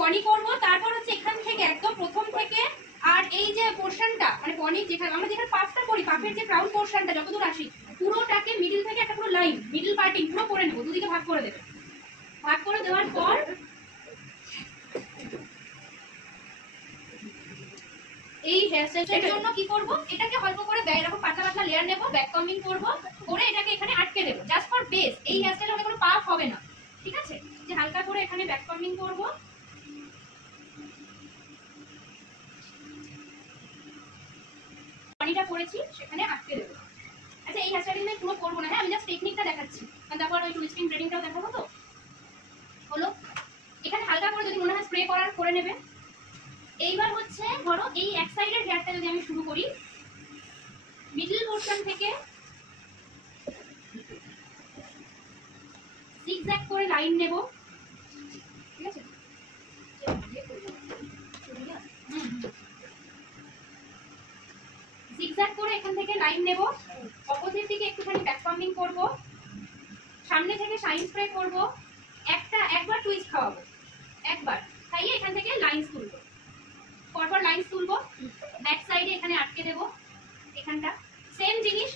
পনি করব, তারপর হচ্ছে এখান থেকে একদম প্রথম থেকে আর এই যে পোরশনটা মানে পনি যেখানে আমরা যেখানে পাফটা করি, পাফের যে ক্রাউন পোরশনটা যতদূর আসি পুরোটাকে মিডল থেকে একটা পুরো লাইন মিডল পার্টিং পুরো করে নেব, দুদিকে ভাগ করে দেব। ভাগ করে দেওয়ার পর এই হেয়ার স্টাইলের জন্য কি করব, এটাকে অল্প করে এরকম পাতলা পাতলা লেয়ার নেব, ব্যাক কমিং করব, করে এটাকে এখানে আটকে দেব জাস্ট ফর বেস। এই হেয়ার স্টাইলে হবে কোনো পাফ হবে না, ঠিক আছে? যে হালকা করে এখানে ব্যাক কমিং করব, পনিটা করেছি সেখানে আটকে দেব। আচ্ছা, এই হেয়ার স্টাইলিং আমি পুরো করব না, হ্যাঁ আমি জাস্ট টেকনিকটা দেখাচ্ছি, কারণ তারপর ওই টুইস্টিং ব্রেডিংটাও দেখাবো। তো হলো এখানে হালকা করে যদি মনে হয় স্প্রে করার করে নেবে। এইবার হচ্ছে ধরো এই এক সাইডের হেয়ারটা যদি আমি শুরু করি, মিডল পোরশন থেকে জিগজ্যাগ করে লাইন নেব, ঠিক আছে? জিগজ্যাগ করে এখান থেকে লাইন নেব, অপোজিট দিকে একটুখানি ব্যাক কমিং করব, সামনে থেকে শাইন স্প্রে করব, একবার টুইস্ট খাওয়াবো, একবার খাইয়ে এখান থেকে লাইনস তুলবো, পরপর লাইনস তুলবো, ব্যাক সাইডে এখানে আটকে দেব, এখানটা সেম জিনিস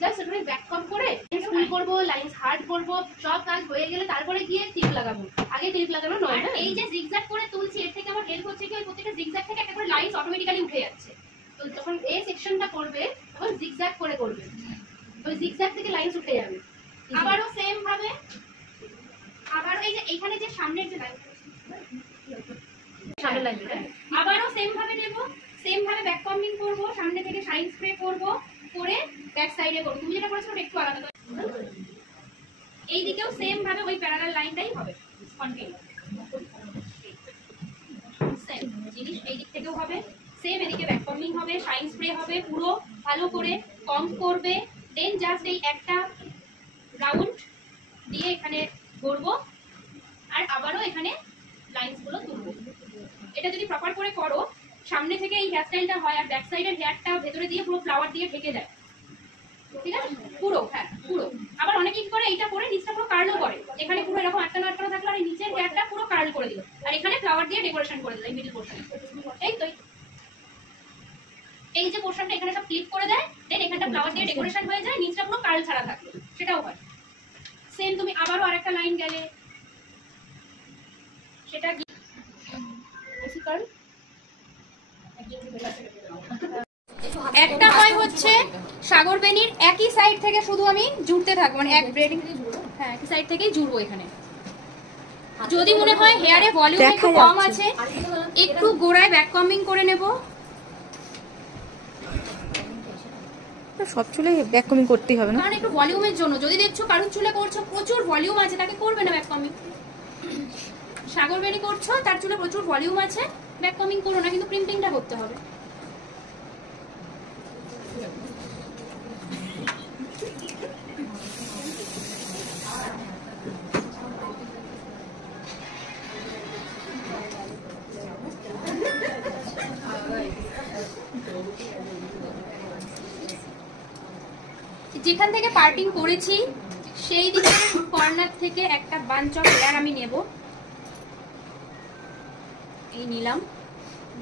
জাস্ট এখানে ব্যাক কম করে ফুল করব, লাইনস হার্ড করব, সব কাজ হয়ে গেলে তারপরে গিয়ে টিপ লাগাবো, আগে টিপ লাগানো নয়। এই যে জিগজ্যাগ করে তুলছি এর থেকে আমার হেল্প হচ্ছে কি ওই প্রত্যেকটা জিগজ্যাগ থেকে একটা করে লাইনস অটোমেটিক্যালি উঠে যাচ্ছে। তো যখন এই সেকশনটা করবে তখন জিগজ্যাগ করে করবে, ওই জিগজ্যাগ থেকে লাইনস উঠে যাবে। আবারও সেম ভাবে আবার এই যে এখানে যে সামনের যে লাইন সামনের লাইন আবারও সেম ভাবে নেব, সেম ভাবে ব্যাক কমিং করব, সামনে থেকে শাইন স্প্রে করব, করে ব্যাক সাইডে করব। তুমি যেটা করেছো একটু আলাদা, এই দিকেও সেম ভাবে ওই প্যারালাল লাইনটাই হবে কন্টিনিউ, সেম জিনিস এই দিক থেকেও হবে, সেম এদিকে ব্যাক কমিং হবে, শাইন স্প্রে হবে, পুরো ভালো করে কম করবে, দেন জাস্ট এই একটা রাউন্ড দিয়ে এখানে করবো আর আবারও এখানে লাইনস গুলো তুলবো। এটা যদি প্রপার করে করো, সামনে থেকে এই হেয়ার স্টাইলটা হয় আর ব্যাক সাইডের হেয়ারটা ভেতরে দিয়ে পুরো ফ্লাওয়ার দিয়ে ঢেকে যায়, ঠিক আছে? পুরো, হ্যাঁ পুরো। আবার অনেকে কি করে এইটা করে নিচটা পুরো কার্লও করে, এখানে পুরো এরকম আটকানো আটকানো থাকলো আর নিচের হেয়ারটা পুরো কার্ল করে দিল আর এখানে ফ্লাওয়ার দিয়ে ডেকোরেশন করে দিল এই মিডল পোরশনে। এই তো এই যে পোরশনটা এখানে সব ক্লিপ করে দেয়, দেন এখানটা ফ্লাওয়ার দিয়ে ডেকোরেশন হয়ে যায়, নিচটা পুরো কার্ল ছাড়া থাকলো, সেটাও হয়। সেম তুমি আবারও আরেকটা লাইন গেলে সেটা একটা হয় হচ্ছে সাগরবেনির একই সাইড থেকে শুধু আমি জুড়তে থাকবো, মানে এক ব্রেডিং থেকে জুড়বো, হ্যাঁ একই সাইড থেকেই জুড়বো। এখানে যদি মনে হয় হেয়ারে ভলিউম একটু কম আছে, একটু গোড়ায় ব্যাক কমিং করে নেব, সব চুলে ব্যাক কমিং করতেই হবে না, কারণ একটু ভলিউমের জন্য। যদি দেখছো কারুর চুলে করছো প্রচুর ভলিউম আছে, তাকে করবে না ব্যাক কমিং। সাগরবেনি করছো তার চুলে প্রচুর ভলিউম আছে, ব্যাক কমিং করো না, কিন্তু প্রিম্পিংটা করতে হবে। যেখান থেকে পার্টিং করেছি সেই দিকের কর্নার থেকে একটা বাঞ্চ অফ হেয়ার আমি নেব, এই নিলাম।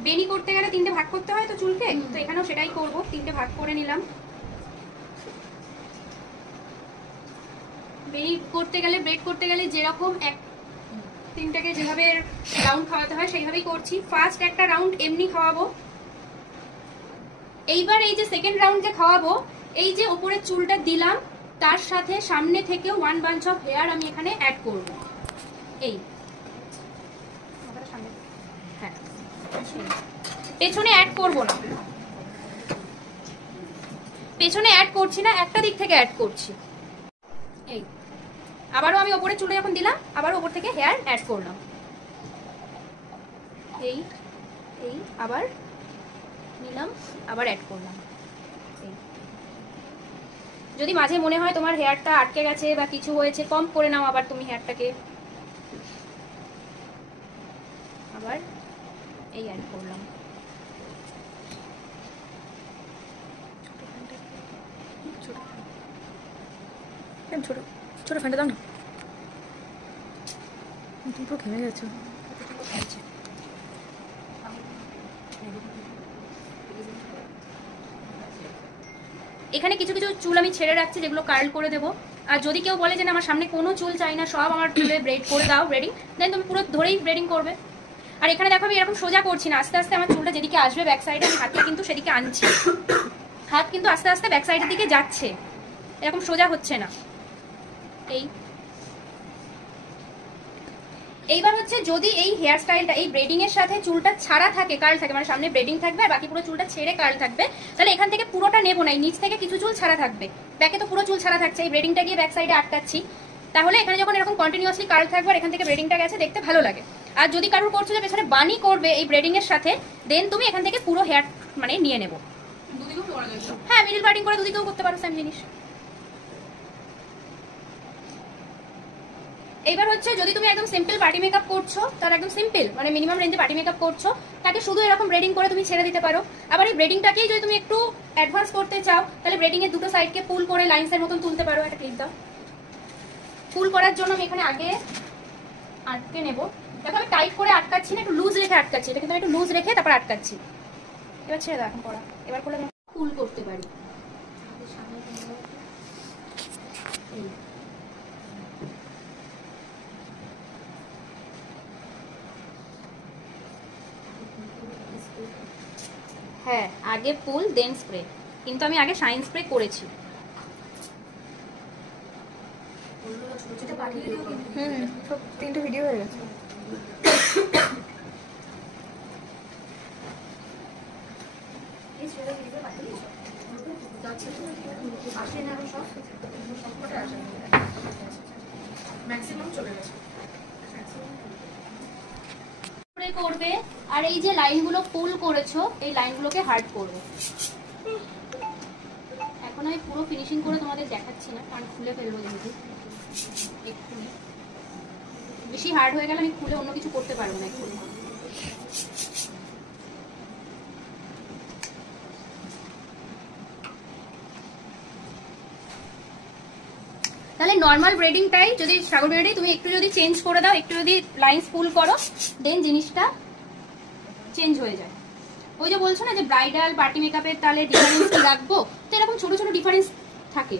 বেনি করতে গেলে তিনটে ভাগ করতে হয় তো চুলকে, তো এখানেও সেটাই করব, তিনটে ভাগ করে নিলাম। বেনি করতে গেলে ব্রেড করতে গেলে যেরকম তিনটাকে যেভাবে রাউন্ড খাওয়াতে হয় সেইভাবেই করছি। ফার্স্ট একটা রাউন্ড এমনি খাওয়াবো, এইবার এই যে সেকেন্ড রাউন্ড যে খাওয়াবো, এই যে উপরের চুলটা দিলাম তার সাথে সামনে থেকে ওয়ান বাঞ্চ অফ হেয়ার আমি এখানে অ্যাড করব। এই হ্যাঁ, পেছনে অ্যাড করব না, পেছনে অ্যাড করছি না, একটা দিক থেকে অ্যাড করছি। এই আবারও আমি ওপরের চুলটা যখন দিলাম আবারও ওপর থেকে হেয়ার অ্যাড করলাম, এই এই আবার নিলাম আবার অ্যাড করলাম। যদি মাঝে মনে হয় তোমার হেয়ারটা আটকে গেছে বা কিছু হয়েছে, কম করে নাও আবার তুমি হেয়ারটাকে, আবার এই অ্যাড করলাম। ছোট ছোট ফ্যানটা দাও না, তুমি পুরো ঘেমে গেছো। এখানে কিছু কিছু চুল আমি ছেড়ে রাখছি, যেগুলো কার্ল করে দেবো। আর যদি কেউ বলে যে না আমার সামনে কোনো চুল চাই না, সব আমার চুলে ব্রেড করে দাও ব্রেডিং, দেন তুমি পুরো ধরেই ব্রেডিং করবে। আর এখানে দেখো আমি এরকম সোজা করছি না, আস্তে আস্তে আমার চুলটা যেদিকে আসবে ব্যাক সাইডে আমি হাতটা কিন্তু সেদিকে আনছি, হাত কিন্তু আস্তে আস্তে ব্যাক সাইডের দিকে যাচ্ছে, এরকম সোজা হচ্ছে না। এইবার হচ্ছে যদি এই হেয়ার স্টাইলটা এই ব্রেডিং এর সাথে চুলটা ছাড়া থাকে, কার্ল থাকে, মানে সামনে ব্রেডিং থাকবে আর বাকি পুরো চুলটা ছেড়ে কার্ল থাকবে, তাহলে এখান থেকে পুরোটা নেবো না, নিচ থেকে কিছু চুল ছাড়া থাকবে, ব্যাকে তো পুরো চুল ছাড়া থাকছে, এই ব্রেডিংটা গিয়ে ব্যাক সাইডে আটকাচ্ছি, তাহলে এখানে যখন এরকম কন্টিনিউয়াসলি কার্ল থাকবে আর এখান থেকে ব্রেডিংটা গেছে দেখতে ভালো লাগে। আর যদি কারোর করছো যে পেছনে বানি করবে এই ব্রেডিং এর সাথে, দেন তুমি এখান থেকে পুরো হেয়ার মানে নিয়ে নেবো। হ্যাঁ, মিডল পার্টিং করে দুদিকেও করতে পারো, সেম জিনিস। এইবার হচ্ছে যদি তুমি একদম সিম্পল পার্টি মেকআপ করছো, তার একদম সিম্পল মানে মিনিমাম রেঞ্জে পার্টি মেকআপ করছো, তাকে শুধু এরকম ব্রেডিং করে তুমি ছেড়ে দিতে পারো। আবার এই ব্রেডিংটাকেই যদি তুমি একটু অ্যাডভান্স করতে চাও, তাহলে ব্রেডিং এর দুটো সাইডকে পুল করে লাইনসের মতন তুলতে পারো। একটা ক্লিপ দাও। পুল করার জন্য আমি এখানে আগে আটকে নেব। দেখো আমি টাইট করে আটকাচ্ছি না, একটু লুজ রেখে আটকাচ্ছি, এটা কিন্তু আমি একটু লুজ রেখে তারপর আটকাচ্ছি। এবার ছেড়ে দাও এখন করা। এবার করলে আমি পুল করতে পারি। হ্যাঁ, আগে পুল দেন স্প্রে, কিন্তু আমি আগে শাইন স্প্রে করেছি। সব 3টে ভিডিও হয়ে গেছে। করবে আর এই যে লাইনগুলো পুল করেছো, এই লাইনগুলোকে হার্ড করবে। এখন আমি পুরো ফিনিশিং করে তোমাদের দেখাচ্ছি না, কারণ খুলে ফেলবো যেহেতু, এক্ষুনি বেশি হার্ড হয়ে গেলে আমি খুলে অন্য কিছু করতে পারবো না এক্ষুনি। তাহলে নর্মাল ব্রেডিংটাই যদি সাগর ব্রেডে তুমি একটু যদি চেঞ্জ করে দাও, একটু যদি লাইনস পুল করো, দেন জিনিসটা চেঞ্জ হয়ে যায়। ওই যে বলছো না যে ব্রাইডাল পার্টি মেকআপের তাহলে ডিফারেন্স রাখবো, তো এরকম ছোট ছোট ডিফারেন্স থাকে।